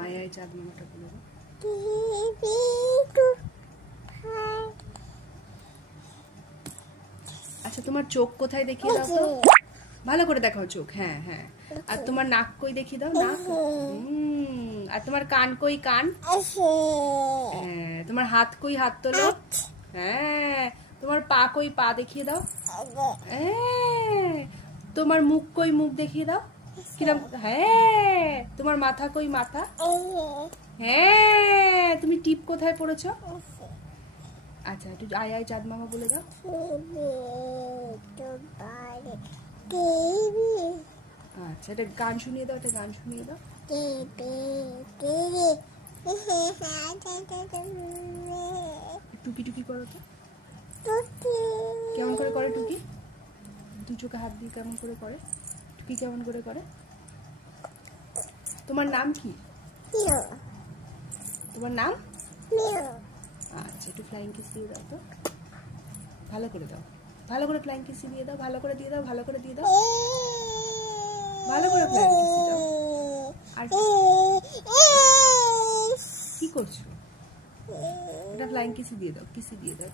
আয় আয় চাঁদ মামাটা বলে দাও। আচ্ছা তোমার চোখ কোথায় দেখিয়ে দাও তো, ভালো করে দেখাও চোখ। হ্যাঁ হ্যাঁ। আর তোমার নাক কই দেখিয়ে দাও, নাক। আর তোমার কান কই, কান। হ্যাঁ। তোমার হাত কই, হাত তোলো। হ্যাঁ। তোমার পা কই, পা দেখিয়ে দাও। হ্যাঁ। তোমার মুখ কই, মুখ দেখিয়ে দাও। কিরম। হ্যাঁ। তোমার মাথা কই, মাথা। হ্যাঁ। তুমি টিপ কোথায় পড়েছো? আচ্ছা একটু আয় আয় চাঁদ মামা বলে দাও। আচ্ছা এটা গান শুনিয়ে দাও, এটা গান শুনিয়ে দাও। টুকি টুকি করো তো। কেমন করে করে টুকি? দু চোখে হাত দিয়ে কেমন করে করে টুকি, কেমন করে করে? তোমার নাম কি? তোমার নাম? আচ্ছা একটু ফ্লাইং কিস দিয়ে দাও তো, ভালো করে দাও, ভালো করে ফ্লাইং কিস দিয়ে দাও, ভালো করে দিয়ে দাও, ভালো করে দিয়ে দাও, ভালো করে ফ্লাইং কিস দাও। আর কি করছো? এটা ফ্লাইং কিস দিয়ে দাও, কিসি দিয়ে দাও।